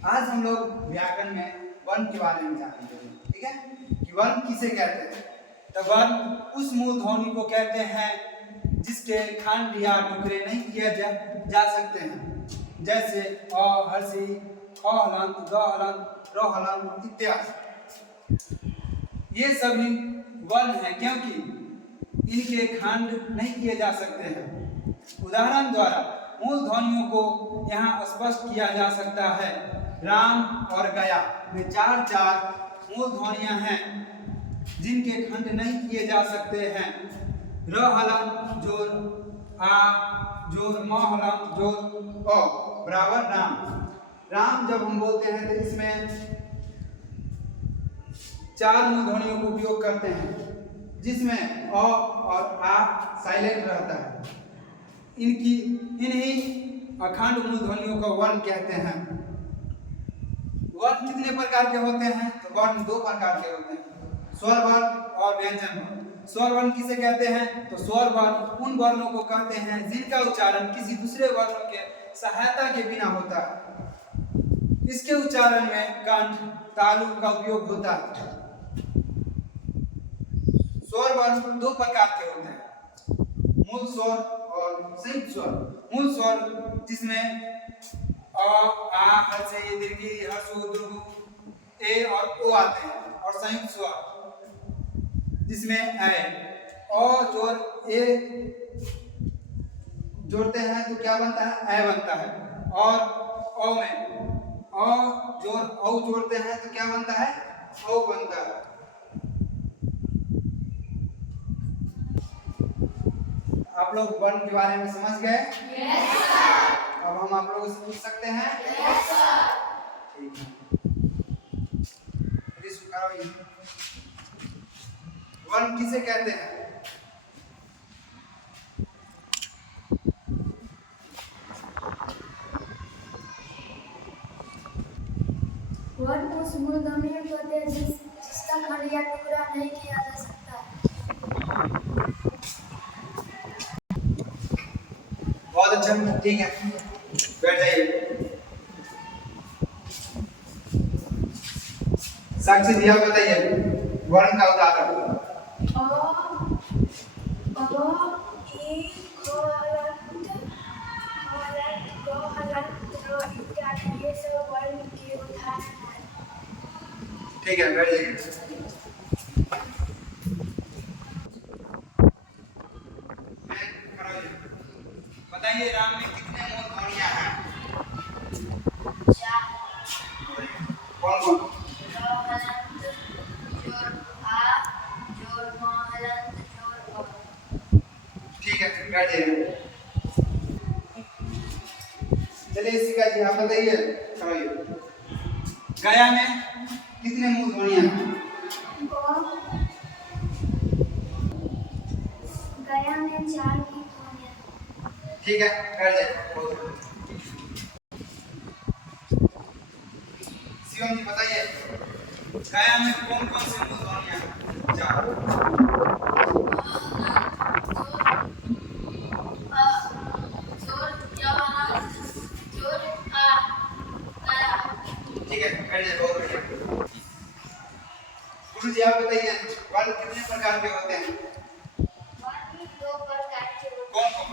आज हम लोग व्याकरण में वर्ण के बारे में जानेंगे, ठीक है, कि वर्ण किसे कहते हैं। तो वर्ण उस मूल ध्वनि को कहते हैं जिसके खंड या टुकड़े नहीं किए जा सकते हैं, जैसे अ, हर्षी, ख हलंत, ग हलंत, र हलंत इत्यादि। ये सभी वर्ण हैं क्योंकि इनके खंड नहीं किए जा सकते हैं। उदाहरण द्वारा मूल ध्वनियों को यहाँ स्पष्ट किया जा सकता है। राम और गया में चार मूल ध्वनियाँ हैं जिनके खंड नहीं किए जा सकते हैं। र हलंत जोर आ जोर म हलंत जोर अ बराबर राम। राम जब हम बोलते हैं तो इसमें चार मूल ध्वनियों का उपयोग करते हैं, जिसमें अ और आ साइलेंट रहता है। इन्हीं अखंड मूल ध्वनियों को वर्ण कहते हैं। वर्ण कितने प्रकार के होते हैं? तो वर्ण दो प्रकार के होते हैं, स्वर वर्ण और व्यंजन वर्ण। स्वर वर्ण किसे कहते हैं? तो स्वर वर्ण उन वर्णों को कहते हैं जिनका उच्चारण किसी दूसरे वर्णों के सहायता के बिना होता है। इसके उच्चारण में कंठ, तालु का उपयोग होता है। स्वर वर्ण दो प्रकार के होते हैं, मूल स्वर और संयुक्त स्वर। मूल स्वर जिसमें अ, आ, हर्षई, दीर्घी, हर्षु, दुर्गु, ए और ओ आते हैं, और संयुक्त स्वर जिसमें अ जोड़ ए जोड़ते हैं तो क्या बनता है? ए बनता है। और औ में अ जोड़ औ जोड़ते हैं तो क्या बनता है? औ बनता है। आप लोग वर्ण के बारे में समझ गए? Yes sir. अब हम आप लोगों से पूछ सकते हैं? Yes sir. ठीक है, वर्ण किसे कहते हैं? वर्ण उस मूल ध्वनि को कहते हैं जिसका खंड या टुकड़ा नहीं किया जा सकता। बहुत अच्छा, ठीक है, बैठ जाइए। साक्षी जी, आप बताइए वर्ण का उदाहरण। ये सब वर्ण के उदाहरण हैं। ठीक है, बैठ जाइए। बताइए राम में कितने मूल ध्वनियां हैं? चार। कौन कौन? ठीक है, बैठ जाइए। चलिए शिखा जी, आप बताइए, गया में कितने मूल ध्वनियां हैं? गया में 4 की ध्वनियां। ठीक है, बैठ जाइए। शिवम जी बताइए, गया में कौन कौन से मूल ध्वनियां हैं? चार। ठीक है, बैठ जाइए। बहुत बढ़िया। गुरु जी, आप बताइए वर्ण कितने प्रकार के होते हैं? वर्ण 2 प्रकार के होते हैं। कौन कौन?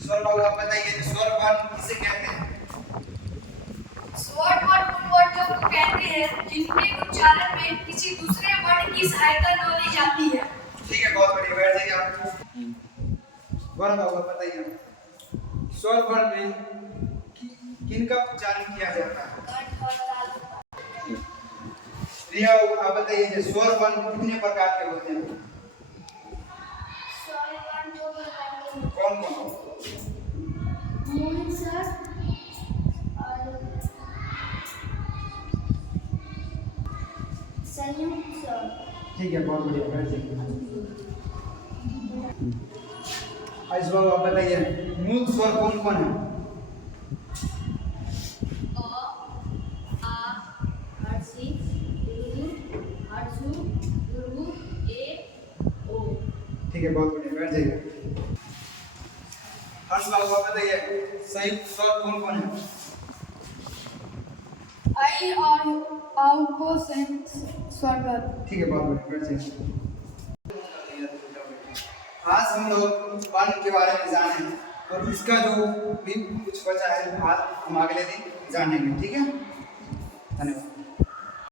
स्वर बाबू, आप बताइए स्वर वर्ण किसे कहते हैं? स्वर वर्ण उन वर्णों को कहते हैं जिनके उच्चारण में किसी दूसरे वर्ण की सहायता न ली जाती है। ठीक है, बहुत बढ़िया, बैठ जाइए आप। स्वर बाबू, आप बताइए स्वर वर्ण में किनका उच्चारण किया जाता है? कंठ और तालु। रिया, आप बताइए स्वर वर्ण कितने प्रकार के होते हैं? स्वर वर्ण 2 प्रकार के होते हैं। कौन कौन? मूल स्वर और संयुक्त स्वर। ठीक है, बहुत बढ़िया, बैठ जाइए। आयुष बाबू, आप बताइए मूल स्वर कौन कौन है? हर्षी, दुर्गु, हर्षु, दुर्गु, ए ठीक है, बहुत बढ़िया, बैठ जाइए। हर्ष बाबू आप बताइए, सही स्वर कौन कौन है? आई और आउ को स्वर कर। ठीक है, बहुत बढ़िया, बैठ जाइए। आज हम लोग वर्ण के बारे में जाने और इसका जो भी कुछ बचा है आज हम अगले दिन जानेंगे, ठीक है? धन्यवाद।